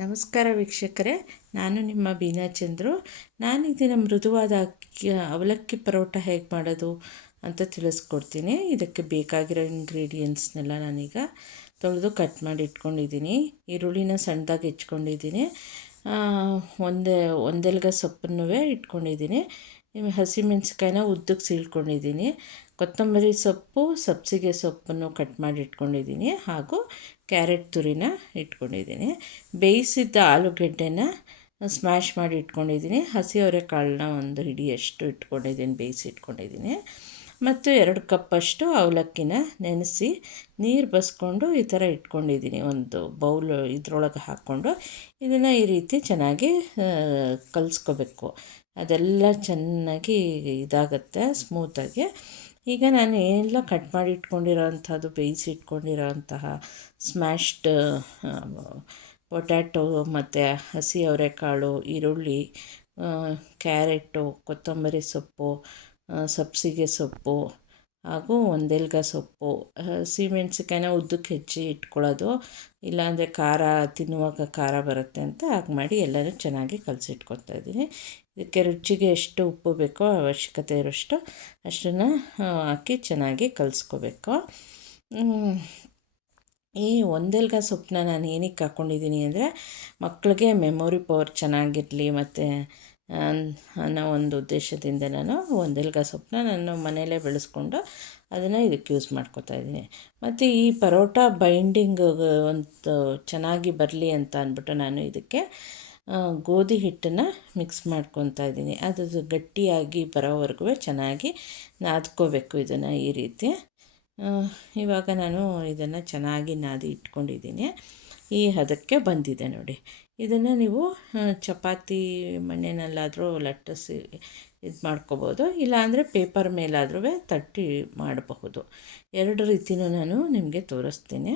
ನಮಸ್ಕಾರ ವೀಕ್ಷಕರೇ, ನಾನು ನಿಮ್ಮ ಬೀನಾ ಚಂದ್ರು. ನಾನು ಇದನ್ನು ಮೃದುವಾದ ಅಕ್ಕಿ, ಅವಲಕ್ಕಿ ಪರೋಟ ಹೇಗೆ ಮಾಡೋದು ಅಂತ ತಿಳಿಸ್ಕೊಡ್ತೀನಿ. ಇದಕ್ಕೆ ಬೇಕಾಗಿರೋ ಇಂಗ್ರೀಡಿಯೆಂಟ್ಸ್ನೆಲ್ಲ ನಾನೀಗ ತೊಳೆದು ಕಟ್ ಮಾಡಿ ಇಟ್ಕೊಂಡಿದ್ದೀನಿ. ಈರುಳ್ಳಿನ ಸಣ್ಣದಾಗಿ ಹೆಚ್ಕೊಂಡಿದ್ದೀನಿ. ಒಂದೇ, ಒಂದೆಲ್ಗ ಸೊಪ್ಪನ್ನು ಇಟ್ಕೊಂಡಿದ್ದೀನಿ. ಹಸಿಮೆಣ್ಸಿಕಾಯಿನ ಉದ್ದಕ್ಕೆ ಸೀಳ್ಕೊಂಡಿದ್ದೀನಿ. ಕೊತ್ತಂಬರಿ ಸೊಪ್ಪು, ಸಬ್ಸಿಗೆ ಸೊಪ್ಪನ್ನು ಕಟ್ ಮಾಡಿ ಇಟ್ಕೊಂಡಿದ್ದೀನಿ ಹಾಗೂ ಕ್ಯಾರೆಟ್ ತುರಿನ ಇಟ್ಕೊಂಡಿದ್ದೀನಿ. ಬೇಯಿಸಿದ್ದ ಆಲೂಗೆಡ್ಡೆನ ಸ್ಮ್ಯಾಶ್ ಮಾಡಿ ಇಟ್ಕೊಂಡಿದ್ದೀನಿ. ಹಸಿ ಅವರೆಕಾಳನ್ನ ಒಂದು ಹಿಡಿಯಷ್ಟು ಇಟ್ಕೊಂಡಿದ್ದೀನಿ, ಬೇಯಿಸಿ ಇಟ್ಕೊಂಡಿದ್ದೀನಿ. ಮತ್ತು ಎರಡು ಕಪ್ಪಷ್ಟು ಅವಲಕ್ಕಿನ ನೆನೆಸಿ ನೀರು ಬಸ್ಕೊಂಡು ಈ ಥರ ಇಟ್ಕೊಂಡಿದ್ದೀನಿ. ಒಂದು ಬೌಲ್ ಇದರೊಳಗೆ ಹಾಕ್ಕೊಂಡು ಇದನ್ನು ಈ ರೀತಿ ಚೆನ್ನಾಗಿ ಕಲಿಸ್ಕೋಬೇಕು. ಅದೆಲ್ಲ ಚೆನ್ನಾಗಿ ಇದಾಗುತ್ತೆ ಸ್ಮೂತಾಗಿ ಈಗ ನಾನು ಏನೆಲ್ಲ ಕಟ್ ಮಾಡಿ ಇಟ್ಕೊಂಡಿರೋ ಅಂಥದ್ದು ಬೇಯಿಸಿ ಇಟ್ಕೊಂಡಿರೋ ಅಂತಹ ಸ್ಮ್ಯಾಶ್ಡ್ ಪೊಟ್ಯಾಟೊ ಮತ್ತು ಹಸಿ ಅವರೆಕಾಳು, ಈರುಳ್ಳಿ ಕ್ಯಾರೆಟು ಕೊತ್ತಂಬರಿ ಸೊಪ್ಪು ಸಬ್ಬಸಿಗೆ ಸೊಪ್ಪು ಹಾಗೂ ಒಂದೆಲ್ಗ ಸೊಪ್ಪು ಸೀಮೆಣ್ಸಿಕಾಯಿನ ಉದ್ದಕ್ಕೆ ಹೆಚ್ಚಿ ಇಟ್ಕೊಳ್ಳೋದು ಇಲ್ಲಾಂದರೆ ಖಾರ, ತಿನ್ನುವಾಗ ಖಾರ ಬರುತ್ತೆ ಅಂತ ಹಾಗೆ ಮಾಡಿ ಎಲ್ಲನೂ ಚೆನ್ನಾಗಿ ಕಲಸಿಟ್ಕೊಳ್ತಾ ಇದ್ದೀನಿ. ಇದಕ್ಕೆ ರುಚಿಗೆ ಎಷ್ಟು ಉಪ್ಪು ಬೇಕೋ ಅವಶ್ಯಕತೆ ಇರೋಷ್ಟು ಅಷ್ಟನ್ನು ಹಾಕಿ ಚೆನ್ನಾಗಿ ಕಲಿಸ್ಕೋಬೇಕು. ಈ ಒಂದೆಲ್ಗ ಸೊಪ್ಪನ್ನ ನಾನು ಏನಕ್ಕೆ ಹಾಕ್ಕೊಂಡಿದ್ದೀನಿ ಅಂದರೆ ಮಕ್ಕಳಿಗೆ ಮೆಮೊರಿ ಪವರ್ ಚೆನ್ನಾಗಿರಲಿ, ಮತ್ತು ಅನ್ನೋ ಒಂದು ಉದ್ದೇಶದಿಂದ ನಾನು ಒಂದೆಲ್ಗ ಸೊಪ್ಪನ್ನ ನಾನು ಮನೆಯಲ್ಲೇ ಬೆಳೆಸ್ಕೊಂಡು ಅದನ್ನು ಇದಕ್ಕೆ ಯೂಸ್ ಮಾಡ್ಕೋತಾ ಇದ್ದೀನಿ. ಮತ್ತು ಈ ಪರೋಟ ಬೈಂಡಿಂಗ್ ಒಂದು ಚೆನ್ನಾಗಿ ಬರಲಿ ಅಂತ ಅಂದ್ಬಿಟ್ಟು ನಾನು ಇದಕ್ಕೆ ಗೋಧಿ ಹಿಟ್ಟನ್ನು ಮಿಕ್ಸ್ ಮಾಡ್ಕೊತಾ ಇದ್ದೀನಿ. ಅದು ಗಟ್ಟಿಯಾಗಿ ಬರೋವರೆಗೂ ಚೆನ್ನಾಗಿ ನಾದ್ಕೋಬೇಕು ಇದನ್ನು ಈ ರೀತಿ. ಇವಾಗ ನಾನು ಇದನ್ನು ಚೆನ್ನಾಗಿ ನಾದಿ ಇಟ್ಕೊಂಡಿದ್ದೀನಿ. ಈ ಹದಕ್ಕೆ ಬಂದಿದೆ ನೋಡಿ. ಇದನ್ನು ನೀವು ಚಪಾತಿ ಮಣ್ಣಿನಲ್ಲಾದರೂ ಲಟ್ಟಿಸಿ ಇದು ಮಾಡ್ಕೋಬೋದು. ಇಲ್ಲಾಂದರೆ ಪೇಪರ್ ಮೇಲಾದರೂ ತಟ್ಟಿ ಮಾಡಬಹುದು. ಎರಡು ರೀತಿನೂ ನಾನು ನಿಮಗೆ ತೋರಿಸ್ತೀನಿ.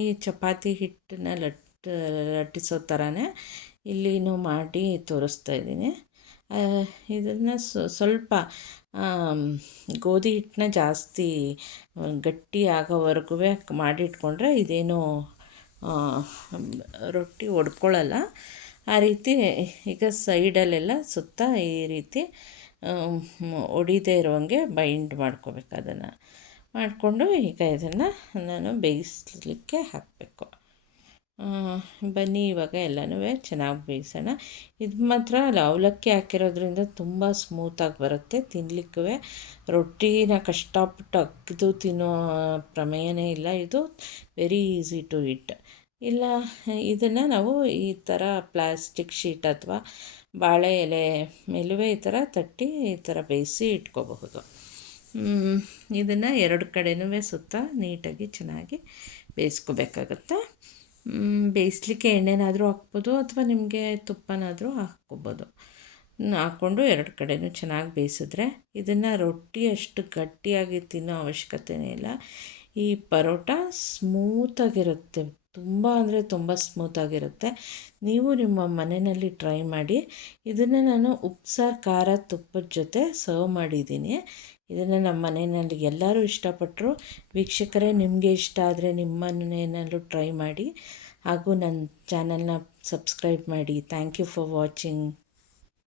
ಈ ಚಪಾತಿ ಹಿಟ್ಟನ್ನ ಲಟ್ ಲಟ್ಟಿಸೋ ಥರನೇ ಇಲ್ಲಿನೂ ಮಾಡಿ ತೋರಿಸ್ತಾ ಇದ್ದೀನಿ. ಇದನ್ನು ಸ್ವಲ್ಪ ಗೋಧಿ ಹಿಟ್ಟನ್ನ ಜಾಸ್ತಿ, ಗಟ್ಟಿ ಆಗೋವರೆಗೂ ಮಾಡಿಟ್ಕೊಂಡ್ರೆ ಇದೇನು ರೊಟ್ಟಿ ಒಡ್ಕೊಳ್ಳಲ್ಲ. ಆ ರೀತಿ ಈಗ ಸೈಡಲ್ಲೆಲ್ಲ ಸುತ್ತ ಈ ರೀತಿ ಒಡಿದೇ ಇರುವಂಗೆ ಬೈಂಡ್ ಮಾಡ್ಕೋಬೇಕು ಅದನ್ನು. ಮಾಡಿಕೊಂಡು ಈಗ ಇದನ್ನು ನಾನು ಬೇಯಿಸ್ಲಿಕ್ಕೆ ಹಾಕಬೇಕು. ಬನ್ನಿ ಇವಾಗ ಎಲ್ಲನೂ ಚೆನ್ನಾಗಿ ಬೇಯಿಸೋಣ. ಇದು ಮಾತ್ರ ಅವಲಕ್ಕಿ ಹಾಕಿರೋದ್ರಿಂದ ತುಂಬ ಸ್ಮೂತಾಗಿ ಬರುತ್ತೆ. ತಿನ್ನಲಿಕ್ಕೂ ರೊಟ್ಟಿನ ಕಷ್ಟಪಟ್ಟು ಅಗ್ದು ತಿನ್ನೋ ಪ್ರಮೇಯನೇ ಇಲ್ಲ. ಇದು ವೆರಿ ಈಸಿ ಟು ಇಟ್ ಇಲ್ಲ, ಇದನ್ನು ನಾವು ಈ ಥರ ಪ್ಲಾಸ್ಟಿಕ್ ಶೀಟ್ ಅಥವಾ ಬಾಳೆ ಎಲೆ ಮೇಲುವೆ ಈ ಥರ ತಟ್ಟಿ ಈ ಥರ ಬೇಯಿಸಿ ಇಟ್ಕೋಬಹುದು. ಇದನ್ನು ಎರಡು ಕಡೆನೂ ಸುತ್ತ ನೀಟಾಗಿ ಚೆನ್ನಾಗಿ ಬೇಯಿಸ್ಕೋಬೇಕಾಗತ್ತೆ? ಬೇಯಿಸ್ಲಿಕ್ಕೆ ಎಣ್ಣೆನಾದರೂ ಹಾಕ್ಬೋದು ಅಥವಾ ನಿಮಗೆ ತುಪ್ಪನಾದರೂ ಹಾಕ್ಕೋಬೋದು. ಹಾಕ್ಕೊಂಡು ಎರಡು ಕಡೆಯೂ ಚೆನ್ನಾಗಿ ಬೇಯಿಸಿದ್ರೆ ಇದನ್ನು ರೊಟ್ಟಿ ಅಷ್ಟು ಗಟ್ಟಿಯಾಗಿ ತಿನ್ನೋ ಅವಶ್ಯಕತೆಯೇ ಇಲ್ಲ. ಈ ಪರೋಟ ಸ್ಮೂತಾಗಿರುತ್ತೆ ತುಂಬ ಅಂದರೆ ತುಂಬ ಸ್ಮೂತಾಗಿರುತ್ತೆ ನೀವು ನಿಮ್ಮ ಮನೆಯಲ್ಲಿ ಟ್ರೈ ಮಾಡಿ, ಇದನ್ನು ನಾನು ಉಪ್ಸಾರು, ಖಾರ, ತುಪ್ಪದ ಜೊತೆ ಸರ್ವ್ ಮಾಡಿದ್ದೀನಿ. ಇದನ್ನು ನಮ್ಮ ಮನೆಯಲ್ಲಿ ಎಲ್ಲರೂ ಇಷ್ಟಪಟ್ಟರು ವೀಕ್ಷಕರೇ, ನಿಮಗೆ ಇಷ್ಟ ಆದರೆ ನಿಮ್ಮ ಮನೆಯಲ್ಲೂ ಟ್ರೈ ಮಾಡಿ ಹಾಗೂ ನನ್ನ ಚಾನಲ್ನ ಸಬ್ಸ್ಕ್ರೈಬ್ ಮಾಡಿ. Thank you for watching